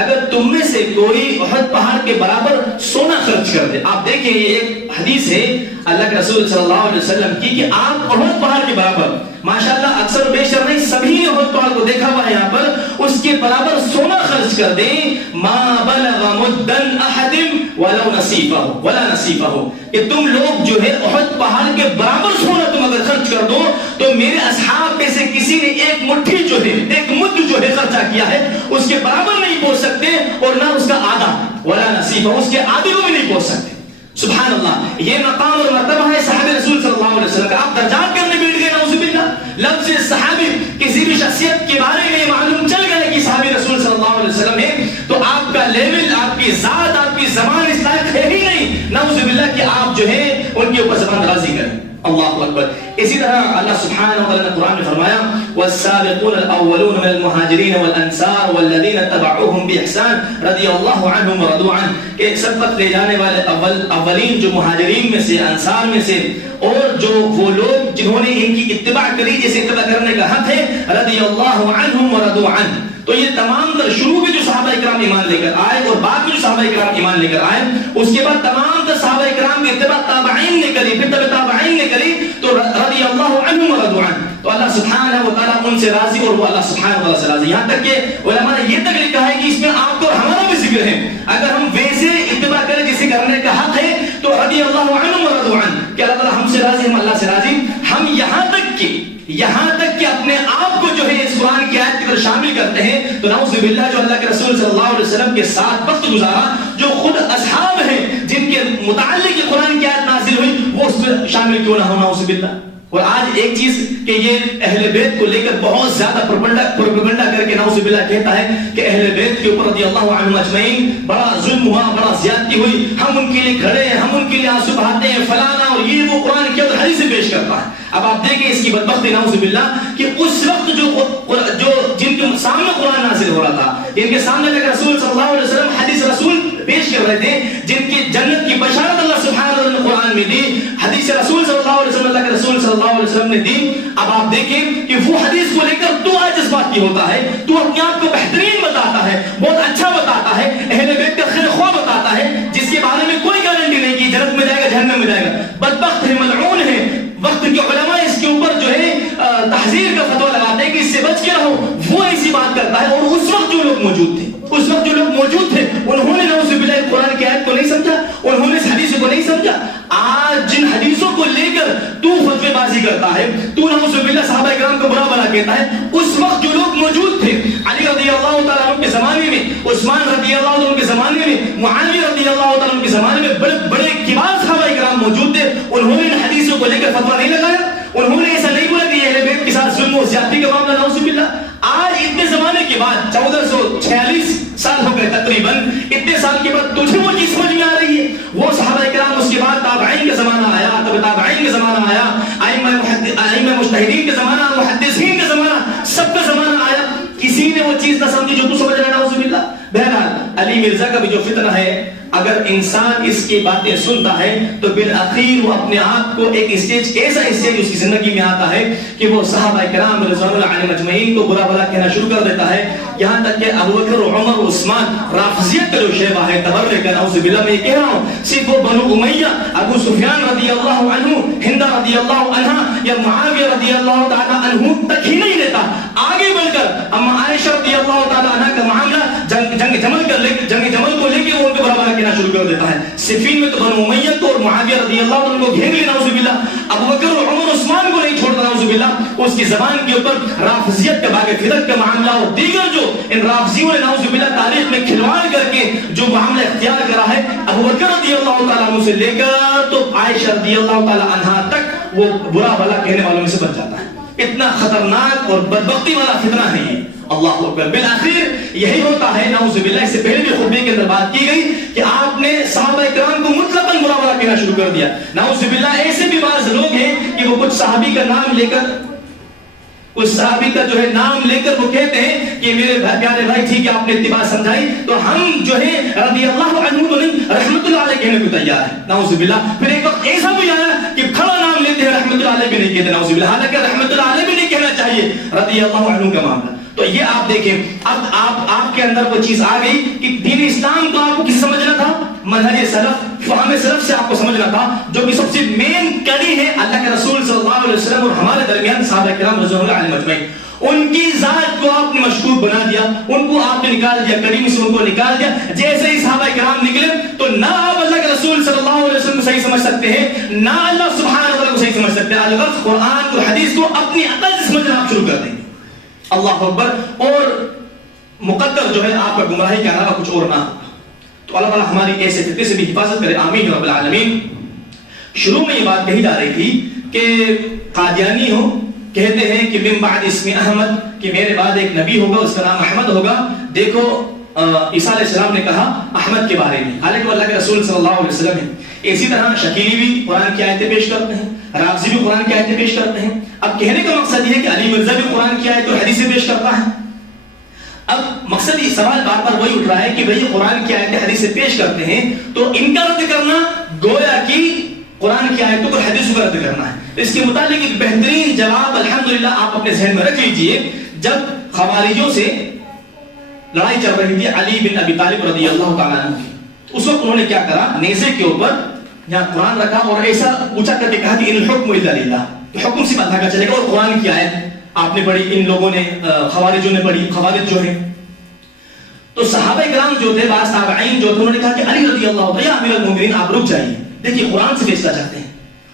اگر تم میں سے کوئی احد پہاڑ کے برابر سونا خرچ کر دے۔ آپ دیکھیں یہ ایک حدیث ہے اللہ کے رسول صلی اللہ علیہ وسلم کی کہ آپ احد پہاڑ کے برابر، ماشاءاللہ اکثر و بیشتر نہیں، سبھی نے احد پہاڑ کو دیکھا ہوا ہے یہاں پر، اس کے برابر سونا خرچ کر دیں، ما بلغ مدن احد ولو نصیفہ ولا نصیفہ، کہ تم لوگ جو ہے احد پہاڑ کے برابر سونا تم اگر خرچ کر دو تو میرے اصحاب میں سے کسی نے ایک مٹھی جو ہے، ایک مد جو ہے خرچہ کیا ہے، اس کے برابر نہیں پہنچ سکتے، اور نہ اس کا آدھا، ولا نصیفہ، اس کے آدھے کو بھی نہیں پہنچ سکتے۔ سبحان اللہ، یہ مقام اور مرتبہ ہے صحابہ رسول صلی اللہ علیہ وسلم کا۔ آپ درجات کرنے بیٹھ گئے نعوذ باللہ، لفظ صحابی کسی بھی شخصیت کے بارے میں معلوم چل گئے کہ صحابہ رسول صلی اللہ علیہ وسلم ہے، تو آپ کا لیول، آپ کی ذات، آپ کی زبان اس لائق ہے ہی نہیں نعوذ باللہ کہ آپ جو ہے ان کے اوپر زبان درازی کریں۔ اللہ اکبر۔ اسی طرح اللہ سبحانہ وتعالی نے قرآن میں فرمایا والسابقون الاولون من المہاجرین والانصار والذین اتبعوهم باحسان رضی اللہ عنہم ورضوا عنہ، کہ سبقت لے جانے والے اولین جو مہاجرین میں سے، انصار میں سے، اور جو وہ لوگ جنہوں نے ان کی اتباع کری، جسے اتباع کرنے کا حق ہے، رضی اللہ عنہم ورضوا عنہ۔ تو یہ تمام تر شروع کے جو صحابہ کرام ایمان لے کر آئے اور بعد میں جو صحابہ کرام ایمان لے کر آئے، اس کے بعد تمام تر صحابہ کرام کی اتباع تابعین نے کری، پھر تابعین نے کری، تو رضی اللہ عنہم ورضوا عنہ، تو اللہ سبحانہ وتعالی ان سے راضی اور وہ اللہ سبحانہ وتعالی سے راضی۔ یہاں تک کہ علماء نے یہ تک لکھا ہے کہ اس میں آپ کو اور ہمارا بھی ذکر ہے، اگر ہم ویسے اتباع کریں جسے کرنے کا حق ہے تو رضی اللہ عنہم ورضوا عنہ، کہ اللہ تعالی ہم سے راضی، ہم اللہ سے راضی۔ ہم یہاں تک کہ اپنے آپ کو جو ہے اس قرآن کی آیت کی طرف شامل کرتے ہیں، تو نعوذ باللہ جو اللہ کے رسول صلی اللہ علیہ وسلم کے ساتھ وقت گزارا، جو خود اصحاب ہیں جن کے متعلق قرآن کی آیت نازل ہوئی، وہ اس میں شامل کیوں نہ ہو نعوذ باللہ۔ اور آج ایک چیز کہ یہ اہل بیت کو لے کر بہت زیادہ پروپیگنڈا کر کے نعوذ باللہ کہتا ہے کہ اہل بیت کے اوپر رضی اللہ عنہم اجمعین بڑا ظلم ہوا، بڑا زیادتی ہوئی، ہم ان کے لیے کھڑے ہیں، ہم ان کے لیے آنسو بہاتے ہیں، فلانا، اور یہ وہ قرآن کے اندر حدیث سے پیش کرتا ہے۔ اب آپ دیکھیں اس کی بدبختی نعوذ باللہ کہ اس وقت جو جن کے سامنے قرآن نازل ہو رہا تھا، جن کے سامنے لے کر رسول صلی اللہ علیہ وسلم حدیث رسول پیش کر رہے تھے، جن کی جنت کی بشارت اللہ سبحانہ وتعالی نے قرآن میں دی، حدیث رسول صلی اللہ علیہ وسلم اللہ کے رسول صلی اللہ علیہ وسلم نے دی، اب آپ دیکھیں کہ وہ حدیث کو لے کر تو آج اس بات کی ہوتا ہے، تو اپنے آپ کو بہترین بتاتا ہے، بہت اچھا بتاتا ہے، اہل بیت کا خیر خواہ بتاتا ہے، جس کے بارے میں کوئی گارنٹی نہیں کہ جنت میں جائے گا جہنم میں جائے گا، بدبخت ہے، ملعون ہے۔ وقت کے علماء اس کے اوپر جو ہے تحذیر کا فتویٰ لگاتے ہیں کہ اس سے بچ کے رہو، وہ ایسی بات کرتا ہے۔ اور اس وقت جو لوگ موجود تھے انہوں نے نعوذ باللہ قرآن کی آیت کو نہیں سمجھا، انہوں نے اس حدیث کو نہیں سمجھا۔ آج جن حدیثوں کو لے کر تو فتوی بازی کرتا ہے، تو نعوذ باللہ صحابہ کرام کو برا بھلا کہتا ہے، اس وقت جو لوگ موجود تھے، علی رضی اللہ تعالیٰ عنہ کے زمانے میں، عثمان رضی اللہ تعالیٰ عنہ کے زمانے میں، معاویہ رضی اللہ تعالیٰ عنہ کے زمانے میں بڑے بڑے کبار صحابہ کرام موجود تھے، انہوں نے ان حدیثوں کو لے کر فتویٰ نہیں لگایا، انہوں نے ایسا نہیں بولا کہ یہ اہل بیت کے ساتھ ظلم و زیادتی کا معاملہ نعوذ باللہ۔ آج اتنے زمانے کے بعد 1446 سال ہو گئے تقریباً، اتنے سال کے بعد تجھے وہ چیز سمجھ میں آ رہی ہے؟ وہ صحابہ کرام، اس کے بعد تابعین کا زمانہ آیا، تابعین کا زمانہ آیا، ائمہ مجتہدین کا زمانہ، محدثین کا زمانہ، سب کا زمانہ آیا، کسی نے وہ چیز نہ سمجھی جو تو سمجھ رہا ہے نعوذ باللہ۔ بہرحال علی مرزا کا بھی جو فتنہ ہے، اگر انسان اس کی باتیں سنتا ہے تو بالآخر وہ اپنے آپ کو ایک اسٹیج، ایسا اسٹیج اس کی زندگی میں آتا ہے کہ وہ صحابہ کرام رضوان اللہ علیہم اجمعین کو برا بھلا کہنا شروع کر دیتا ہے، یہاں تک کہ ابو بکر، عمر، عثمان، رافضیت کا جو شیبہ ہے تبرک کا، نعوذ باللہ میں یہ کہہ رہا ہوں، صرف وہ بنو امیہ، ابو سفیان رضی اللہ عنہ، ہند رضی اللہ عنہ یا معاویہ رضی اللہ تعالیٰ عنہ تک ہی نہیں لیتا، آگے بڑھ کر اما عائشہ رضی اللہ تعالیٰ عنہ کا معاملہ جنگ جمل کو لے کے وہ ان کو برا بھلا کہنا شروع کر دیتا ہے۔ صفین میں تو بنو امیہ کو اور معاویہ رضی اللہ عنہ کو گھیر لیا، نعوذ باللہ، ابو بکر اور عمر عثمان کو نہیں چھوڑتا، نعوذ باللہ، اس کی زبان کے اوپر رافضیت کا، باغ فرق کا معاملہ اور دیگر جو ان رافضیوں نے نعوذ باللہ تاریخ میں کھلواڑ کر کے جو معاملہ اختیار کرا ہے، ابو بکر رضی اللہ تعالیٰ عنہ سے لے کر تو عائشہ رضی اللہ تعالیٰ عنہ تک وہ برا بھلا کہنے والوں میں سے بچ جاتا ہے۔ اتنا خطرناک اور بدبختی والا فتنہ ہے یہ، اللہ اکبر۔ بالآخر یہی ہوتا ہے، نعوذ باللہ، اس سے پہلے بھی خطبے کے اندر بات کی گئی کہ آپ نے صحابہ کرام کو مطلقاً برا بھلا کہنا شروع کر دیا، نعوذ باللہ۔ ایسے بھی بعض لوگ ہیں کہ وہ کچھ صحابی کا نام لے کر، اس صحابی کا جو ہے نام لے کر وہ کہتے ہیں کہ میرے پیارے بھائی ٹھیک ہے آپ نے اتباع سمجھائی تو ہم جو ہے رضی اللہ عنہ تو نہیں رحمت اللہ علیہ کہنے کو تیار ہے، نعوذ باللہ۔ پھر ایک وقت ایسا بھی آیا کہ کھڑا نام لیتے ہیں رحمت اللہ علیہ بھی نہیں کہتے، نعوذ باللہ، حالانکہ رحمت اللہ علیہ بھی نہیں کہنا چاہیے، رضی اللہ عنہ کا معاملہ۔ تو یہ آپ دیکھیں، اب آپ کے اندر وہ چیز آ گئی کہ دین اسلام کو آپ کو کس سمجھنا تھا؟ منہج سلف، فہم سلف سے آپ کو سمجھنا تھا، جو کہ سب سے مین کڑی ہے اللہ کے رسول صلی اللہ علیہ وسلم اور ہمارے درمیان صحابہ کرام رضوان اللہ علیہم اجمعین۔ ان کی ذات کو آپ نے مشکوک بنا دیا، ان کو آپ نے نکال دیا، کریم سے ان کو نکال دیا۔ جیسے ہی صحابہ کرام نکلے تو نہ آپ اللہ کے رسول صلی اللہ علیہ وسلم کو صحیح سمجھ سکتے ہیں، نہ اللہ سبحانہ وتعالی کو صحیح سمجھ سکتے ہیں، الغرض قرآن کو، حدیث کو اپنی عقل سے سمجھنا آپ شروع کر دیں گے، اللہ اکبر، اور مقدر جو ہے آپ کا گمراہی کے علاوہ کچھ اور نہ ہوگا۔ تو اللہ تعالیٰ ہماری ایسے فتنے سے بھی حفاظت کرے، آمین رب العالمین۔ شروع میں یہ بات کہی جا رہی تھی کہ قادیانی ہو، کہتے ہیں کہ من بعد اسم احمد، کہ میرے بعد ایک نبی ہوگا اس کا نام احمد ہوگا۔ دیکھو عیسیٰ علیہ السلام نے کہا احمد کے بارے میں، حالانکہ وہ اللہ کے رسول صلی اللہ علیہ وسلم ہے۔ اسی طرح شکیلی بھی قرآن کی آیتیں پیش کرتے ہیں، رافضی بھی قرآن کی آیتیں پیش کرتے ہیں۔ اب کہنے کا مقصد یہ ہے کہ علی مرزا بھی قرآن کی آیت اور حدیثیں پیش کرتا ہے۔ اب مقصد یہ سوال بار بار وہی اٹھ رہا ہے کہ بھئی قرآن کی آیتیں حدیثیں پیش کرتے ہیں تو ان کا رد کرنا گویا کہ قرآن کی آیتوں کو حدیثوں کا رد کرنا ہے۔ اس کے متعلق ایک بہترین جواب الحمدللہ آپ اپنے ذہن میں رکھ لیجئے۔ جب خوارجوں سے لڑائی چل رہی تھی علی بن ابی طالب رضی اللہ تعالیٰ عنہ کی، اس وقت انہوں نے کیا کرا، نیزے کے اوپر یہاں قرآن رکھا اور ایسا اونچا کر کے کہا کہ ان الحکم الا للہ، حکم سے اللہ کا چلے گا، اور قرآن کی آیت آپ نے پڑھی، ان لوگوں نے خوارجوں نے پڑھی، خوارج جو ہیں۔ تو صحابہ کرام جو تھے، بعض تابعین جو تھے، انہوں نے کہا کہ علی رضی اللہ تعالیٰ، یا امیر المومنین آپ رک جائیے، دیکھیے قرآن سے فیصلہ چاہتے ہیں،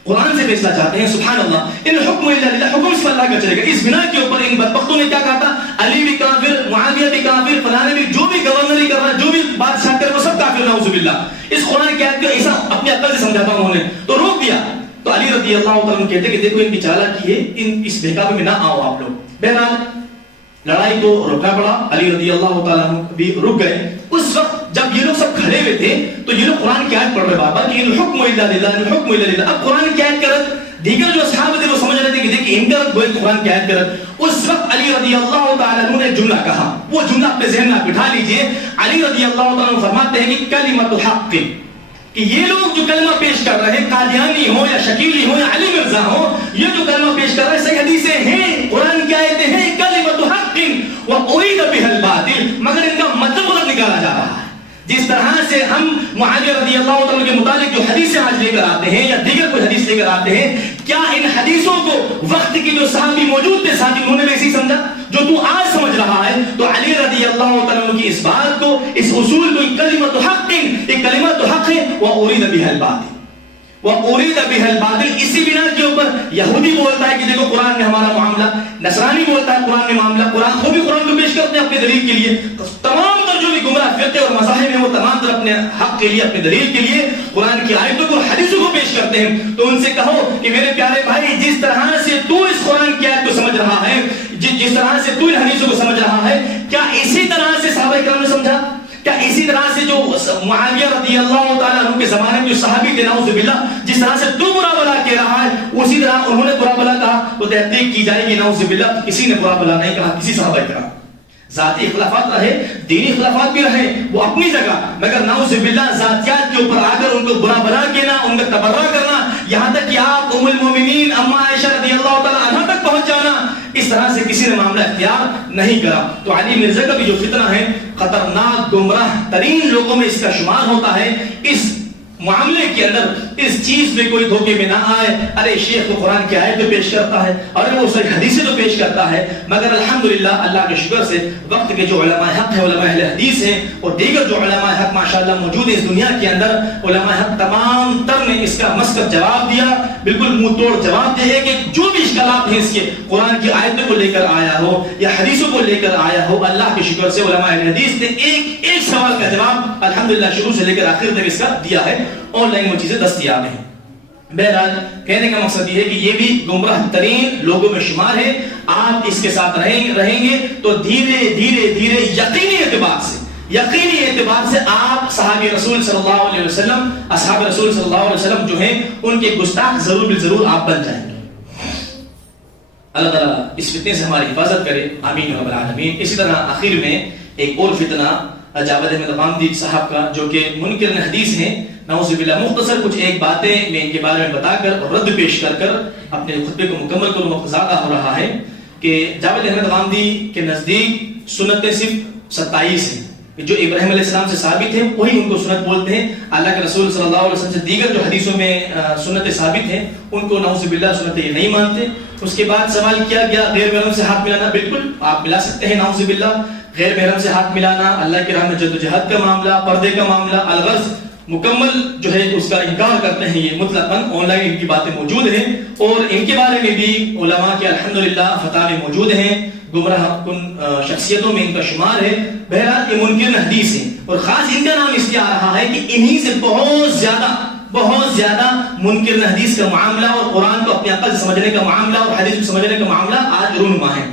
قرآن سے فیصلہ چاہتے ہیں، سبحان اللہ، ان حکم الا للہ، حکم سے اللہ کا چلے گا۔ اس بنا کے اوپر ان بدبختوں نے کیا کہا تھا، علی بھی کافر، معاویہ بھی کافر، فلانے بھی، جو بھی گورنری کر رہا ہے، جو بھی بادشاہ کر رہا ہے، وہ سب کافر، نعوذ باللہ۔ اس قرآن کی آیت کو ایسا اپنی عقل سے سمجھاتا انہوں نے، تو روک دیا۔ تو علی رضی اللہ تعالیٰ کہتے کہ دیکھو ان کی چالاکی ہے، اس بہکاوے میں نہ آؤ آپ لوگ۔ بہرحال لڑائی کو روکنا پڑا، علی رضی اللہ تعالیٰ بھی رک گئے۔ اس وقت جب یہ لوگ سب کھڑے ہوئے تھے تو یہ لوگ قرآن کی آیت پڑھ رہے بابا کہ الحکم الا للہ، الحکم الا للہ۔ اب قرآن کی آیت کا رد دیگر جو اصحاب تھے وہ سمجھ رہے تھے کہ دیکھیں ان کا رد وہی قرآن کی آیت کا رد۔ اس وقت علی رضی اللہ تعالیٰ عنہ نے جملہ کہا، وہ جملہ اپنے ذہن میں بٹھا لیجئے۔ علی رضی اللہ تعالیٰ عنہ فرماتے ہیں کہ کلمۃ الحق، کہ یہ لوگ جو کلمہ پیش کر رہے ہیں، قادیانی ہو یا شکیلی ہو یا علی مرزا ہو، یہ جو کلمہ پیش کر رہے ہیں صحیح حدیثیں ہیں، قرآن کی آیتیں ہیں، کلمۃ حق وارید بها الباطل، مگر ان کا مطلب غلط نکالا جا رہا ہے۔ جس طرح سے ہم معاویہ رضی اللہ تعالیٰ کے متعلق جو حدیثیں آج لے کر آتے ہیں یا دیگر کوئی حدیث لے کر آتے ہیں، کیا ان حدیثوں کو وقت کے جو صحابی موجود تھے ساتھ انہوں نے بھی ایسے سمجھا جو تو آج سمجھ رہا ہے؟ تو علی رضی اللہ تعالیٰ کی اس بات کو، اس اصول کو، کلمۃ حق، یہ کلمۃ حق ہے، وارید بها الباطل، وارید بها الباطل۔ اسی بنا کے اوپر یہودی بولتا ہے کہ دیکھو قرآن میں ہمارا معاملہ، نصرانی بولتا ہے قرآن میں معاملہ، قرآن وہ بھی قرآن کو پیش کرتے ہیں اپنے دلیل کے لیے۔ تمام تر جو بھی گمراہ فرقے اور مذاہب ہیں وہ تمام تر اپنے حق کے لیے، اپنے دلیل کے لیے قرآن کی آیتوں کو، حدیثوں کو پیش کرتے ہیں۔ تو ان سے کہو کہ میرے پیارے بھائی، جس طرح سے تو اس قرآن کی آیت کو سمجھ رہا ہے، جس طرح سے تو ان حدیثوں کو سمجھ رہا ہے، کیا اسی طرح سے صحابہ کرام نے سمجھا؟ کیا اسی طرح سے جو معاویہ رضی اللہ تعالیٰ عنہ کے زمانے میں جو صحابی تھے، نعوذ باللہ، جس طرح سے تو برا بلا کہہ رہا ہے اسی طرح انہوں نے برا بلا کہا؟ تو تحقیق کی جائے گی، نعوذ باللہ، کسی نے برا بلا نہیں کہا، کسی صحابہ کرام۔ ذاتی اختلافات رہے، دینی اختلافات بھی رہے، وہ اپنی جگہ، مگر نعوذ باللہ ذاتیات کے اوپر آ کر ان کو برا بنا کہنا، ان کا تبرہ کرنا، یہاں تک کہ آپ ام المومنین اما عائشہ رضی اللہ تعالیٰ عنہ تک پہنچ جانا، اس طرح سے کسی نے معاملہ اختیار نہیں کرا. تو علی مرزا کا بھی جو فتنہ ہے خطرناک گمراہ ترین لوگوں میں اس کا شمار ہوتا ہے. اس معاملے کے اندر اس چیز میں کوئی دھوکے میں نہ آئے، ارے شیخ تو قرآن کی آیت تو پیش کرتا ہے، ارے وہ صحیح حدیثیں تو پیش کرتا ہے، مگر الحمدللہ اللہ کے شکر سے وقت کے جو علماء حق ہیں، علماء اہل حدیث ہیں اور دیگر جو علماء حق ماشاءاللہ موجود ہیں اس دنیا کے اندر، علماء حق تمام تر نے اس کا مسکت جواب دیا، بالکل منہ توڑ جواب دے کہ جو بھی اشکالات ہیں اس کے قرآن کی آیتوں کو لے کر آیا ہو یا حدیثوں کو لے کر آیا ہو، اللہ کے شکر سے علماء اہل حدیث نے ایک ایک سوال کا جواب الحمدللہ شروع سے لے کر آخر تک اس کا دیا ہے. آن لائن وہ چیزیں دستیاب ہیں. بہرحال کہنے کا مقصد یہ ہے کہ یہ بھی گمراہ ترین لوگوں میں شمار ہے. آپ اس کے ساتھ رہیں گے تو دھیرے دھیرے دھیرے یقینی اعتبار سے آپ صحابی رسول صلی اللہ علیہ وسلم، اصحاب رسول صلی اللہ علیہ وسلم جو ہیں ان کے گستاخ ضرور بالضرور آپ بن جائیں گے. اللہ تعالیٰ اس فتنے سے ہماری حفاظت کرے، آمین رب العالمین. اسی طرح آخر میں ایک اور فتنہ جاوید احمد غامدی صاحب کا جو کہ منکر حدیث ہیں، نعوذ باللہ، مختصر کچھ ایک باتیں میں ان کے بارے میں بتا کر اور رد پیش کر کر اپنے خطبے کو مکمل کروں. وقت زیادہ ہو رہا ہے کہ جاوید احمد غامدی کے نزدیک سنتیں صرف 27 ہیں جو ابراہیم علیہ السلام سے ثابت ہیں، وہی ان کو سنت بولتے ہیں. اللہ کے رسول صلی اللہ علیہ وسلم سے دیگر جو حدیثوں میں سنتیں ثابت ہیں ان کو نعوذ باللہ سنتیں یہ نہیں مانتے. اس کے بعد سوال کیا گیا غیر محرم سے ہاتھ ملانا، بالکل آپ ملا سکتے ہیں نعوذ باللہ. غیر محرم سے ہاتھ ملانا، اللہ کی راہ میں جدوجہد کا معاملہ، پردے کا معاملہ، الغرض مکمل جو ہے اس کا انکار کرتے ہیں. یہ مطلقاً آن لائن ان کی باتیں موجود ہیں اور ان کے بارے میں بھی علماء کے الحمدللہ فتاوی موجود ہیں. گمراہ کن شخصیتوں میں ان کا شمار ہے. بہرحال یہ منکر حدیث ہیں اور خاص ان کا نام اس لیے آ رہا ہے کہ انہی سے بہت زیادہ منکر حدیث کا معاملہ اور قرآن کو اپنی عقل سے سمجھنے کا معاملہ اور حدیث کو سمجھنے کا معاملہ آج رونما ہے.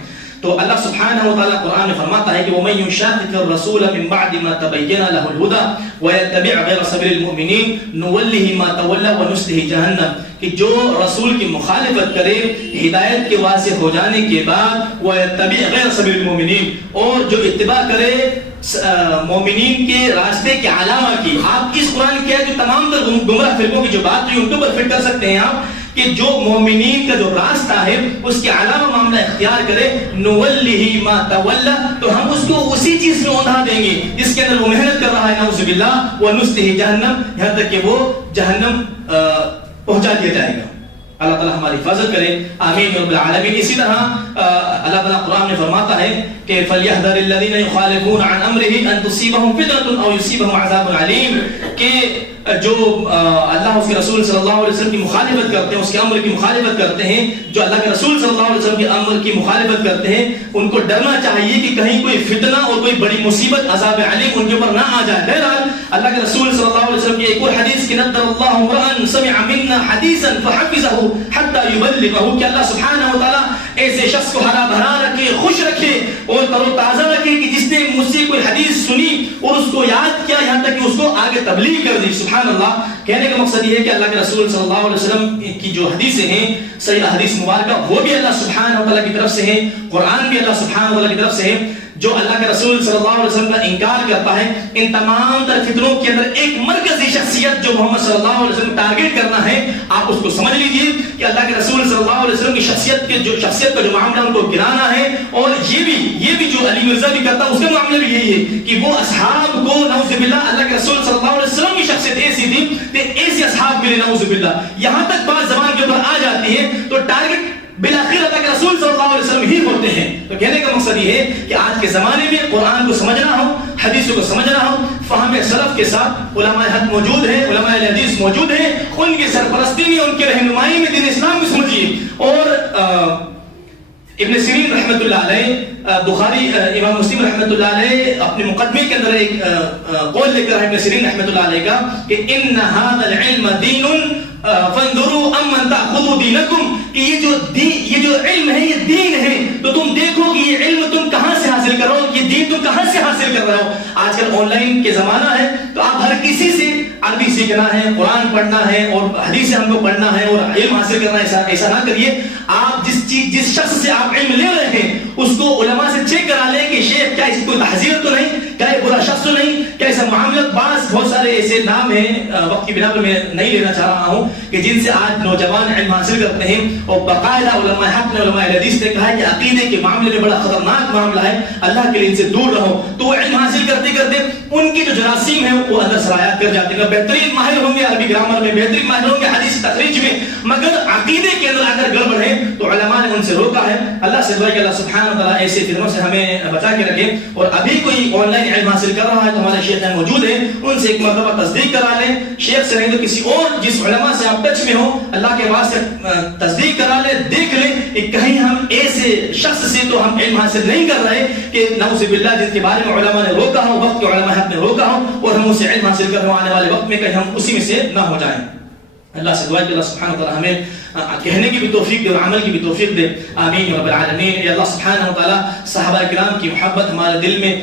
تو اللہ سبحانہ وتعالی قرآن میں فرماتا ہے کہ وَمَن يُشَاقِقِ الرَّسُولَ مِن بَعْدِ مَا تَبَيَّنَ لَهُ الْهُدَى وَيَتَّبِعْ غَيْرَ سَبِيلِ الْمُؤْمِنِينَ نُوَلِّهِ مَا تَوَلَّى وَنُصْلِهِ جَهَنَّمَ، کہ جو رسول کی مخالفت کرے ہدایت کے واضح ہو جانے کے بعد، وَيَتَّبِعْ غَيْرَ سَبِيلِ الْمُؤْمِنِينَ، اور جو اتباع کرے مومنین کے راستے کے علاوہ کی. آپ اس قرآن کے جو تمام تر گمراہ فرقوں کی جو بات ہوئی ان کے اوپر فٹ کر سکتے ہیں آپ کہ جو مومنین کا جو راستہ ہے اس کے علاوہ معاملہ اختیار کرے، نُوَلِّهِ مَا تَوَلَّى، تو ہم اس کو اسی چیز میں اوندھا دیں گے جس کے اندر وہ محنت کر رہا ہے، نعوذ باللہ، وَنُصْلِهِ جَهَنَّمَ، یہاں تک کہ وہ جہنم پہنچا دیا جائے گا. اللہ تعالیٰ ہماری حفاظت کرے، آمین رب العالمین. اسی طرح اللہ تعالیٰ قرآن میں فرماتا ہے کہ فَلْيَحْذَرِ الَّذِينَ يُخَالِفُونَ عَنْ أَمْرِهِ أَن تُصِيبَهُمْ فِتْنَةٌ أَوْ يُصِيبَهُمْ عَذَابٌ عَلِيمٌ، کہ جو اللہ اس کے رسول صلی اللہ علیہ وسلم کی مخالفت کرتے ہیں، اس کے امر کی مخالفت کرتے ہیں، جو اللہ کے رسول صلی اللہ علیہ وسلم کے امر کی مخالفت کرتے ہیں، ان کو ڈرنا چاہیے کہ کہیں کوئی فتنہ اور کوئی بڑی مصیبت عذاب علیم ان کے اوپر نہ آ جائے. بہرحال اللہ کے رسول صلی اللہ علیہ وسلم کی ایک اور حدیث کی نَضَّرَ اللَّهُ امْرَأً سَمِعَ مِنَّا حَدِيثًا فَحَفِظَهُ حَتَّى يُبَلِّغَهُ، کہ اللہ سبحانہ وتعالیٰ ایسے شخص کو ہرا بھرا رکھے، خوش رکھے اور تر و تازہ رکھے کہ جس نے مجھ سے کوئی حدیث سنی اور اس کو یاد کیا یہاں تک کہ اس کو آگے تبلیغ کر دی. سبحان اللہ. کہنے کا مقصد یہ ہے کہ اللہ کے رسول صلی اللہ علیہ وسلم کی جو حدیثیں ہیں، صحیح حدیث مبارکہ، وہ بھی اللہ سبحانہ وتعالی کی طرف سے ہیں، قرآن بھی اللہ سبحانہ وتعالی کی طرف سے ہے. جو اللہ کے رسول صلی اللہ علیہ وسلم کا انکار کرتا ہے، ان تمام تر فتنوں کے اندر ایک مرکزی شخصیت جو محمد صلی اللہ علیہ وسلم ٹارگٹ کرنا ہے، آپ اس کو سمجھ لیجئے کہ اللہ کے رسول صلی اللہ علیہ وسلم کی شخصیت کا جو معاملہ ان کو گرانا ہے. اور یہ بھی جو علی مرزا بھی کرتا ہے اس کا معاملہ بھی یہی ہے کہ وہ اصحاب کو نعوذ باللہ، اللہ کے رسول صلی اللہ علیہ وسلم کی شخصیت ایسی تھی کہ ایسے اصحاب ملے نعوذ باللہ، یہاں تک بات زبان کے اوپر آ جاتی ہے تو ٹارگٹ بالآخر اللہ کے رسول صلی اللہ علیہ وسلم ہی ہوتے ہیں. تو کہنے کا مقصد یہ ہے کہ آج کے زمانے میں قرآن کو سمجھنا ہو، حدیثوں کو سمجھنا ہو، فہم سلف کے ساتھ علماء حق موجود ہیں، علماء حدیث موجود ہیں، ان کی سرپرستی میں، ان کی رہنمائی میں دین اسلام کو سمجھیے. اور ابن سیرین رحمۃ اللہ علیہ، بخاری امام مسلم رحمۃ اللہ علیہ اپنے مقدمے کے اندر ایک قول لے کر ابن سیرین رحمۃ اللہ علیہ کا کہ ان هذا العلم دین فانظروا امن تاخذوا دینکم، کہ یہ جو علم ہے یہ دین ہے، تو تم دیکھو کہ یہ علم تم کہاں سے حاصل کرو، یہ دین تم کہاں سے حاصل کر رہے ہو. آج کل آن لائن کے زمانہ ہے تو آپ ہر کسی سے عربی سیکھنا ہے، قرآن پڑھنا ہے اور حدیث ہم کو پڑھنا ہے اور علم حاصل کرنا ہے، ایسا نہ کریے. آپ جس شخص سے آپ علم لے رہے ہیں اس کو علماء سے چیک کرا لیں کہ شیخ کیا اس کی کوئی تحذیر تو نہیں، کیا یہ برا شخص تو نہیں، کیا ایسا معاملت. بعض بہت سارے ایسے نام ہیں، وقت کی بنا پر میں نہیں لینا چاہ رہا ہوں، کہ جن سے آج نوجوان علم حاصل کرتے ہیں اور باقاعدہ علماء حق نے، علماء حدیث نے کہا ہے کہ عقیدے کے معاملے میں بڑا خطرناک معاملہ ہے، اللہ کے لیے ان سے دور رہو. تو وہ علم حاصل کرتے کرتے ان کی جو جراثیم ہے وہ اندر سرایات کر جاتے ہیں. بہترین ماہر ہوں گے عربی گرامر میں، بہترین ماہر ہوں گے حدیث تخریج میں، مگر عقیدے کے اندر اگر گڑبڑ ہے تو علماء نے ان سے روکا ہے. اللہ سے دعا کہ اللہ سبحانہ وتعالی ایسے فتنوں سے ہمیں بچا کے رکھے. اور ابھی کوئی آن لائن علم حاصل کر رہا ہے تو ہمارے شیخ موجود ہیں، ان سے ایک مرتبہ تصدیق کرا لیں. شیخ سے نہیں تو کسی اور جس علماء سے آپ ٹچ میں ہو، اللہ کے واسطے تصدیق کرا لیں، دیکھ لیں کہ کہیں ہم ایسے شخص سے تو ہم علم حاصل نہیں کر رہے کہ نعوذ باللہ جن کے بارے میں علماء نے روکا ہو، وقت کے علماء حق نے روکا ہو اور ہم اسے علم حاصل کر رہے ہوں، آنے والے وقت میں کہیں ہم اسی میں سے نہ ہو جائیں. اللہ سے دعا کہ اللہ سبحانہ وتعالی ہمیں کہنے کی بھی توفیق دے اور عمل کی بھی توفیق دے. آمین رب العالمین. یا اللہ سبحانہ وتعالی صحابہ کرام کی محبت ہمارے دل میں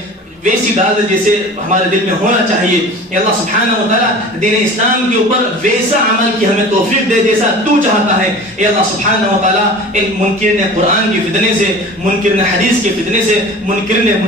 ویسی ڈال دے جیسے ہمارے دل میں ہونا چاہیے. یا اللہ سبحانہ وتعالی دین اسلام کے اوپر ویسا عمل کی ہمیں توفیق دے جیسا تو چاہتا ہے. یا اللہ سبحانہ وتعالی ان منکرین قرآن کی فتنے سے، منکرین حدیث کے فتنے سے، منکرین